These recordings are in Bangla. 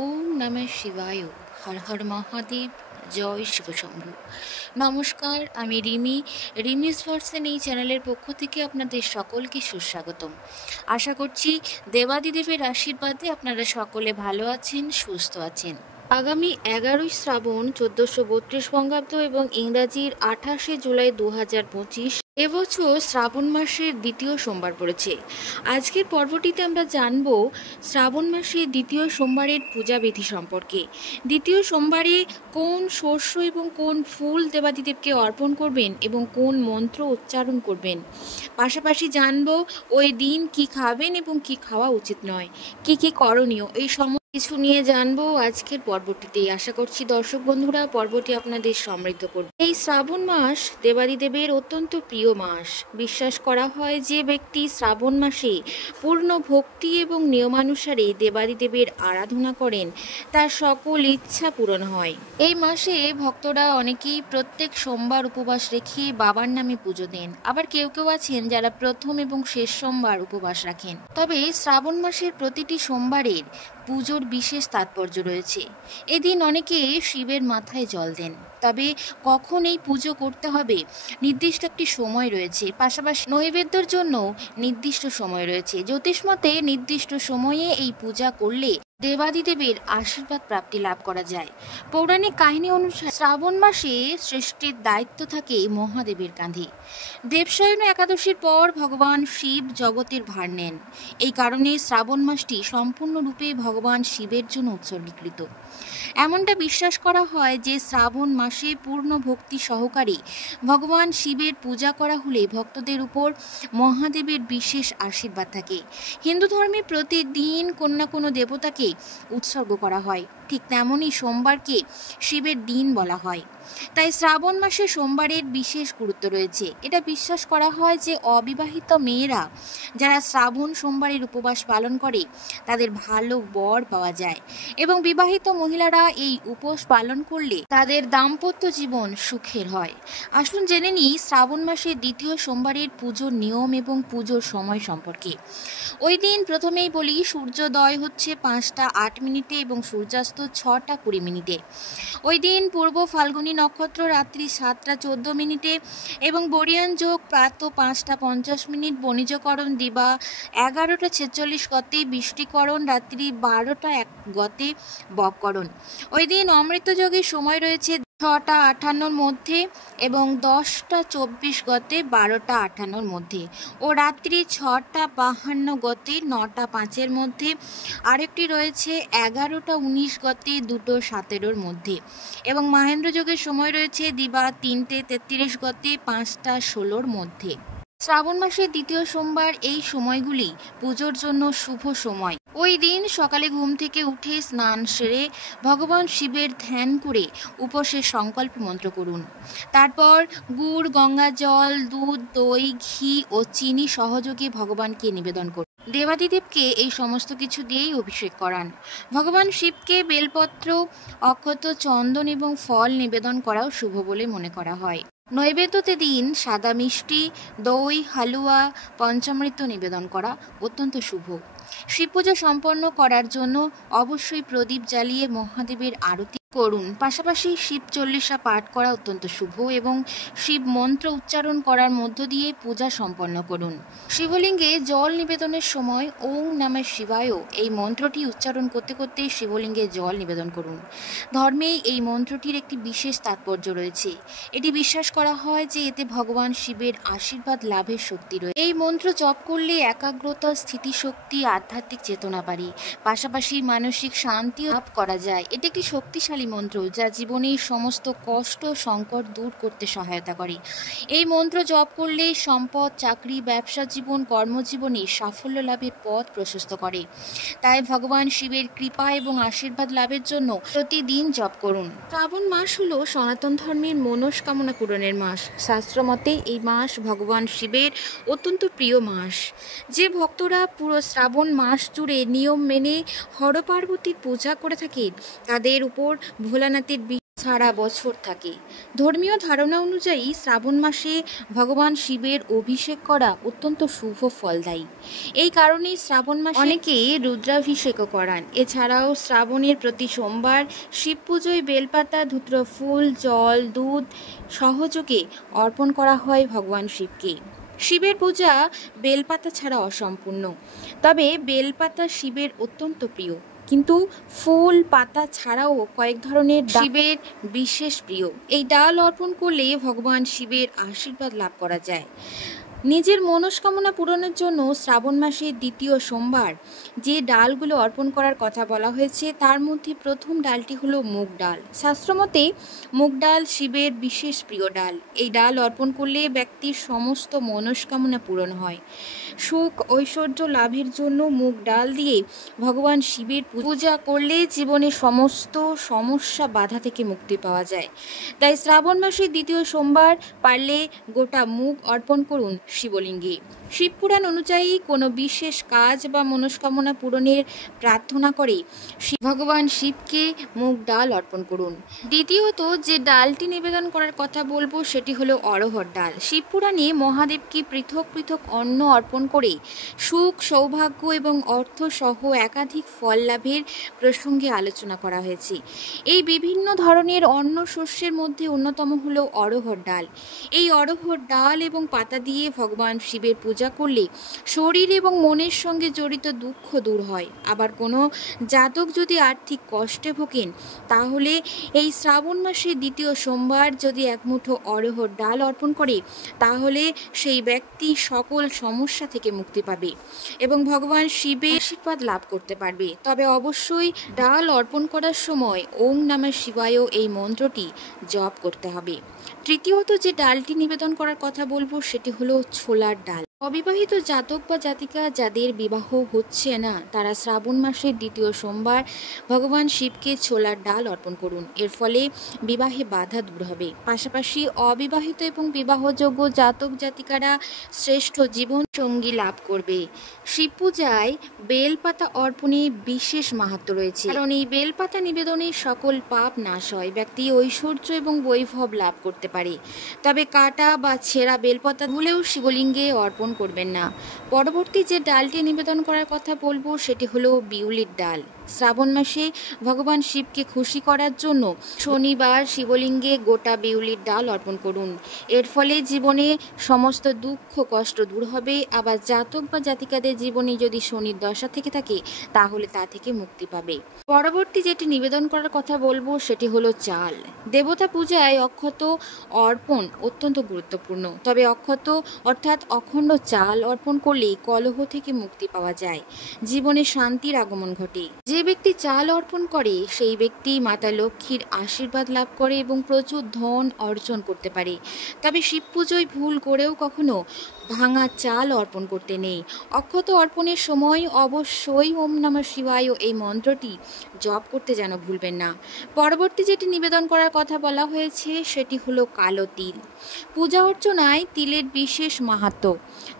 ওম নমঃ শিবায়। হর হর মহাদেব। জয় শিবশম্ভু। নমস্কার, আমি রিমি। রিমিস ভার্সেন এই চ্যানেলের পক্ষ থেকে আপনাদের সকলকে সুস্বাগতম। আশা করছি দেবাদিদেবের আশীর্বাদে আপনারা সকলে ভালো আছেন, সুস্থ আছেন। আগামী 11ই শ্রাবণ 1432 বঙ্গাব্দ এবং ইংরাজির 28শে জুলাই 2025 এবছর শ্রাবণ মাসের দ্বিতীয় সোমবার পড়েছে। আজকের পর্বটিতে আমরা জানব শ্রাবণ মাসের দ্বিতীয় সোমবারের পূজাবিধি সম্পর্কে। দ্বিতীয় সোমবারে কোন শস্য এবং কোন ফুল দেবাদিদেবকে অর্পণ করবেন এবং কোন মন্ত্র উচ্চারণ করবেন। পাশাপাশি জানব ওই দিন কি খাবেন এবং কি খাওয়া উচিত নয়, কি কি করণীয়, এই কিছু নিয়ে জানবো আজকের পর্বটিতে। আশা করছি দর্শক বন্ধুরা পর্বটি আপনাদের সমৃদ্ধ করবে। এই শ্রাবণ মাস দেবাদিদেবের অত্যন্ত প্রিয় মাস। বিশ্বাস করা হয় যে ব্যক্তি শ্রাবণ মাসে পূর্ণ ভক্তি এবং নিয়মানুসারে দেবাদিদেবের আরাধনা করেন তার সকল ইচ্ছা পূরণ হয়। এই মাসে ভক্তরা অনেকেই প্রত্যেক সোমবার উপবাস রেখে বাবার নামে পুজো দেন। আবার কেউ কেউ আছেন যারা প্রথম এবং শেষ সোমবার উপবাস রাখেন। তবে শ্রাবণ মাসের প্রতিটি সোমবারের পুজোর বিশেষ তাৎপর্য রয়েছে। এদিন অনেকে শিবের মাথায় জল দেন। তবে কখন এই পুজো করতে হবে নির্দিষ্ট একটি সময় রয়েছে। পাশাপাশি নৈবেদ্যের জন্য নির্দিষ্ট সময় রয়েছে। জ্যোতিষমতে নির্দিষ্ট সময়ে এই পূজা করলে দেবাদিদেবের আশীর্বাদ প্রাপ্তি লাভ করা যায়। পৌরাণিক কাহিনী অনুসারে শ্রাবণ মাসে সৃষ্টির দায়িত্ব থাকে মহাদেবের কাঁধে। দেবসায়ন একাদশীর পর ভগবান শিব জগতের ভার নেন। এই কারণে শ্রাবণ মাসটি সম্পূর্ণরূপে ভগবান শিবের জন্য উৎসর্গীকৃত। এমনটা বিশ্বাস করা হয় যে শ্রাবণ মাসে পূর্ণ ভক্তি সহকারে ভগবান শিবের পূজা করা হলে ভক্তদের উপর মহাদেবের বিশেষ আশীর্বাদ থাকে। হিন্দু ধর্মে প্রতিদিন কোনো না কোনো দেবতাকে উৎসর্গ করা হয়। ঠিক তেমনই সোমবারকে শিবের দিন বলা হয়। তাই শ্রাবণ মাসে সোমবারের বিশেষ গুরুত্ব রয়েছে। এটা বিশ্বাস করা হয় যে অবিবাহিত মেয়েরা যারা শ্রাবণ সোমবারের উপবাস পালন করে তাদের ভালো বর পাওয়া যায় এবং বিবাহিত মহিলারা এই উপোস পালন করলে তাদের দাম্পত্য জীবন সুখের হয়। আসুন জেনে নিই শ্রাবণ মাসের দ্বিতীয় সোমবারের পুজোর নিয়ম এবং পুজোর সময় সম্পর্কে। ওই দিন প্রথমেই বলি, সূর্যোদয় হচ্ছে 5টা 8 মিনিটে এবং সূর্যাস্ত 6টা 20 মিনিটে। ওই দিন পূর্ব ফাল্গুনী নক্ষত্র রাত্রি 7টা 14 মিনিটে এবং বরিয়ান যোগ প্রাতঃ 5টা 50 মিনিট, বণিজকরণ দিবা 11টা 46 গতে, বৃষ্টিকরণ রাত্রি 12টা 1 গতে, ববকরণ। ওই দিন অমৃত যোগের সময় রয়েছে 6টা 58 মধ্যে এবং 10টা 24 গতে 12টা 58 মধ্যে ও রাত্রি 6টা 52 গতে 9টা 5 মধ্যে। আরেকটি রয়েছে 11টা 19 গতে 2টো 17 মধ্যে এবং মহেন্দ্র যোগের সময় রয়েছে দিবা 3টে 33 গতে 5টা 16 মধ্যে। শ্রাবণ মাসের দ্বিতীয় সোমবার এই সময়গুলি পুজোর জন্য শুভ সময়। ওই দিন সকালে ঘুম থেকে উঠে স্নান সেরে ভগবান শিবের ধ্যান করে উপোসের সংকল্প মন্ত্র করুন। তারপর গুড়, গঙ্গা জল, দুধ, দই, ঘি ও চিনি সহযোগে ভগবানকে নিবেদন করুন। দেবাদিদেবকে এই সমস্ত কিছু দিয়েই অভিষেক করান। ভগবান শিবকে বেলপত্র, অক্ষত, চন্দন এবং ফল নিবেদন করাও শুভ বলে মনে করা হয়। নৈবেদ্যতে দিন সাদা মিষ্টি, দই, হালুয়া, পঞ্চামৃত নিবেদন করা অত্যন্ত শুভ। শিব পূজা সম্পন্ন করার জন্য অবশ্যই প্রদীপ জ্বালিয়ে মহাদেবের আরতি করুন। পাশাপাশি শিব চল্লিশা পাঠ করা অত্যন্ত শুভ এবং শিব মন্ত্র উচ্চারণ করার মধ্য দিয়ে পূজা সম্পন্ন করুন। শিবলিঙ্গে জল নিবেদনের সময় ওম নমঃ শিবায় এই মন্ত্রটি উচ্চারণ করতে করতে শিবলিঙ্গে জল নিবেদন করুন। ধর্মে এই মন্ত্রটির একটি বিশেষ তাৎপর্য রয়েছে। এটি বিশ্বাস করা হয় যে এতে ভগবান শিবের আশীর্বাদ লাভের শক্তি রয়েছে। এই মন্ত্র জপ করলে একাগ্রতা, স্থিতিশক্তি, আধ্যাত্মিক চেতনা বাড়ে। পাশাপাশি মানসিক শান্তি লাভ করা যায়। এটি একটি শক্তিশালী মন্ত্র যা জীবনের সমস্ত কষ্ট সংকট দূর করতে সহায়তা করে। এই মন্ত্র জপ করলে সম্পদ, চাকরি, ব্যবসা জীবন, কর্মজীবনে সাফল্য লাভের পথ প্রশস্ত করে। তাই ভগবান শিবের কৃপা এবং আশীর্বাদ লাভের জন্য প্রতিদিন জপ করুন। শ্রাবণ মাস হলো সনাতন ধর্মের মনস্কামনা পূরণের মাস। শাস্ত্রমতে এই মাস ভগবান শিবের অত্যন্ত প্রিয় মাস। যে ভক্তরা পুরো শ্রাবণ মাস জুড়ে নিয়ম মেনে হর পার্বতীর পূজা করে থাকেন তাদের উপর ভোলানাথের সারা বছর থাকে। ধর্মীয় ধারণা অনুযায়ী শ্রাবণ মাসে ভগবান শিবের অভিষেক করা অত্যন্ত শুভ ফলদায়ী। এই কারণেই শ্রাবণ মাসে অনেকে রুদ্রাভিষেকও করান। এছাড়াও শ্রাবণের প্রতি সোমবার শিব পুজোয় বেলপাতা, ধূত্র ফুল, জল, দুধ সহযোগে অর্পণ করা হয় ভগবান শিবকে। শিবের পূজা বেলপাতা ছাড়া অসম্পূর্ণ। তবে বেলপাতা শিবের অত্যন্ত প্রিয়, কিন্তু ফুল পাতা ছাড়াও কয়েক ধরনের শিবের বিশেষ প্রিয়। এই ডাল অর্পণ করলে ভগবান শিবের আশীর্বাদ লাভ করা যায়। নিজের মনস্কামনা পূরণের জন্য শ্রাবণ মাসের দ্বিতীয় সোমবার যে ডালগুলো অর্পণ করার কথা বলা হয়েছে তার মধ্যে প্রথম ডালটি হলো মুগ ডাল। শাস্ত্রমতে মুগ ডাল শিবের বিশেষ প্রিয় ডাল। এই ডাল অর্পণ করলে ব্যক্তির সমস্ত মনস্কামনা পূরণ হয়। সুখ ঐশ্বর্য লাভের জন্য মুগ ডাল দিয়ে ভগবান শিবের পূজা করলে জীবনে সমস্ত সমস্যা বাধা থেকে মুক্তি পাওয়া যায়। তাই শ্রাবণ মাসের দ্বিতীয় সোমবার পারলে গোটা মুগ অর্পণ করুন শিবলিঙ্গে। শিবপুরাণ অনুযায়ী কোনো বিশেষ কাজ বা মনস্কামনা পূরণের প্রার্থনা করে ভগবান শিবকে মুগ ডাল অর্পণ করুন। দ্বিতীয়ত যে ডালটি নিবেদন করার কথা বলবো সেটি হলো অড়হর ডাল। শিবপুরাণে মহাদেবকে পৃথক পৃথক অন্ন অর্পণ করে সুখ, সৌভাগ্য এবং অর্থ সহ একাধিক ফল লাভের প্রসঙ্গে আলোচনা করা হয়েছে। এই বিভিন্ন ধরনের অন্ন শস্যের মধ্যে অন্যতম হলো অড়হর ডাল। এই অড়হর ডাল এবং পাতা দিয়ে ভগবান শিবের পূজা করলে শরীর এবং মনের সঙ্গে জড়িত দুঃখ দূর হয়। আবার কোনো জাতক যদি আর্থিক কষ্টে ভোগেন তাহলে এই শ্রাবণ মাসের দ্বিতীয় সোমবার যদি এক মুঠো অড়হর ডাল অর্পণ করে তাহলে সেই ব্যক্তি সকল সমস্যা থেকে মুক্তি পাবে এবং ভগবান শিবের আশীর্বাদ লাভ করতে পারবে। তবে অবশ্যই ডাল অর্পণ করার সময় ওম নমঃ শিবায় এই মন্ত্রটি জপ করতে হবে। তৃতীয়ত যে ডালটি নিবেদন করার কথা বলবো সেটি হলো ছোলার ডাল। অবিবাহিত জাতক বা জাতিকা যাদের বিবাহ হচ্ছে না তারা শ্রাবণ মাসের দ্বিতীয় সোমবার ভগবান শিবকে ছোলার ডাল অর্পণ করুন। এর ফলে বিবাহে বাধা দূর হবে। পাশাপাশি অবিবাহিত এবং বিবাহযোগ্য জাতক জাতিকারা শ্রেষ্ঠ জীবন সঙ্গী লাভ করবে। শিব পূজায় বেলপাতা অর্পণে বিশেষ মাহাত্ম্য রয়েছে, কারণ এই বেলপাতা নিবেদনে সকল পাপ নাশ হয়, ব্যক্তি ঐশ্বর্য এবং বৈভব লাভ করতে পারে। তবে কাটা বা ছেঁড়া বেলপাতা ভুলেও শিবলিঙ্গে অর্পণ করবেন না। পরবর্তী যে ডালটি নিবেদন করার কথা বলবো সেটি হলো বিউলির ডাল। শ্রাবণ মাসে ভগবান শিবকে খুশি করার জন্য শনিবার শিবলিঙ্গে গোটা বিউলির ডাল অর্পণ করুন। এর ফলে জীবনে সমস্ত দুঃখ কষ্ট দূর হবে। আবার জাতক বা জাতিকাদের জীবনে যদি শনির দশা থেকে থাকে তাহলে তা থেকে মুক্তি পাবে। পরবর্তী যেটি নিবেদন করার কথা বলবো সেটি হলো চাল। দেবতা পূজায় অক্ষত অর্পণ অত্যন্ত গুরুত্বপূর্ণ। তবে অক্ষত অর্থাৎ অখণ্ড চাল অর্পণ করলে কলহ থেকে মুক্তি পাওয়া যায়, জীবনে শান্তির আগমন ঘটে। যে ব্যক্তি চাল অর্পণ করে সেই ব্যক্তি মাতা লক্ষ্মীর আশীর্বাদ লাভ করে এবং প্রচুর ধন অর্জন করতে পারে। তবে শিব পুজোয় ভুল করেও কখনো ভাঙা চাল অর্পণ করতে নেই। অক্ষত অর্পণের সময় অবশ্যই ওম নমঃ শিবায় এই মন্ত্রটি জপ করতে যেন ভুলবেন না। পরবর্তী যেটি নিবেদন করার কথা বলা হয়েছে সেটি হলো কালো তিল। পূজা অর্চনায় তিলের বিশেষ মাহাত্ম্য।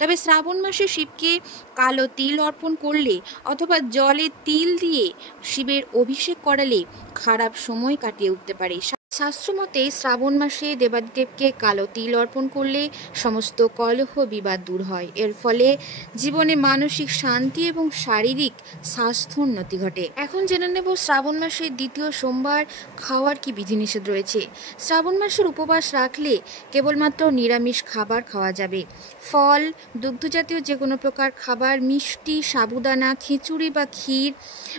তবে শ্রাবণ মাসে শিবকে কালো তিল অর্পণ করলে অথবা জলে তিল দিয়ে শিবের অভিষেক করালে খারাপ সময় কাটিয়ে উঠতে পারে। শাস্ত্রমতে শ্রাবণ মাসে দেবাদেবকে কালো তিল অর্পণ করলে সমস্ত কলহ বিবাদ দূর হয়। এর ফলে জীবনে মানসিক শান্তি এবং শারীরিক স্বাস্থ্য উন্নতি ঘটে। এখন জেনে নেব শ্রাবণ মাসের দ্বিতীয় সোমবার খাওয়ার কি বিধিনিষেধ রয়েছে। শ্রাবণ মাসের উপবাস রাখলে কেবলমাত্র নিরামিষ খাবার খাওয়া যাবে। ফল, দুগ্ধজাতীয় যে কোনো প্রকার খাবার, মিষ্টি, সাবুদানা, খিচুড়ি বা ক্ষীর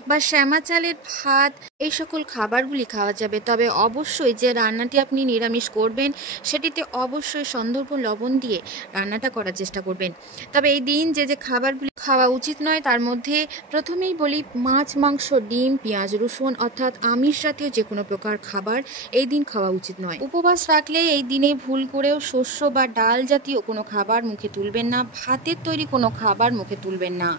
বা শ্যামা চালের ভাত এই সকল খাবারগুলি খাওয়া যাবে। তবে অবশ্যই যে রান্নাটি আপনি নিরামিষ করবেন সেটিতে অবশ্যই সন্দর্ভ লবণ দিয়ে রান্নাটা করার চেষ্টা করবেন। তবে এই দিন যে যে খাবারগুলি খাওয়া উচিত নয় তার মধ্যে প্রথমেই বলি মাছ, মাংস, ডিম, পেঁয়াজ, রসুন অর্থাৎ আমিষ জাতীয় যে কোনো প্রকার খাবার এই দিন খাওয়া উচিত নয়। উপবাস রাখলে এই দিনে ভুল করেও শস্য বা ডাল জাতীয় কোনো খাবার মুখে তুলবেন না। ভাতের তৈরি কোনো খাবার মুখে তুলবেন না।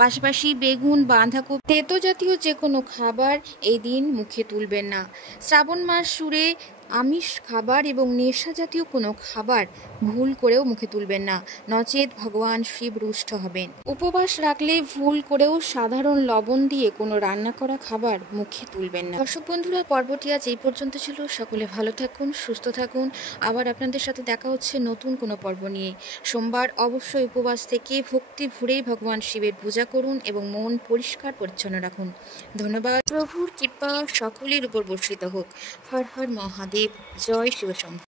পাশাপাশি বেগুন, বাঁধাকপি, তেতো জাতীয় যে কোনো খাবার এই দিন মুখে তুলবেন না। শ্রাবণ মাস জুড়ে আমিষ খাবার এবং নেশা জাতীয় কোনো খাবার ভুল করেও মুখে তুলবেন না, নচেত ভগবান শিব রুষ্ট হবেন। উপবাস রাখলে ভুল করেও সাধারণ লবণ দিয়ে কোনো রান্না করা খাবার মুখে তুলবেন না। দর্শক বন্ধুরা, পর্বটি আজ এই পর্যন্ত ছিল। সকলে ভালো থাকুন, সুস্থ থাকুন। আবার আপনাদের সাথে দেখা হচ্ছে নতুন কোনো পর্ব নিয়ে। সোমবার অবশ্যই উপবাস থেকে ভক্তি ভরেই ভগবান শিবের পূজা করুন এবং মন পরিষ্কার পরিচ্ছন্ন রাখুন। ধন্যবাদ। প্রভুর কৃপা সকলের উপর বর্ষিত হোক। হর হর মহাদেব। জয় শিব শম্ভু।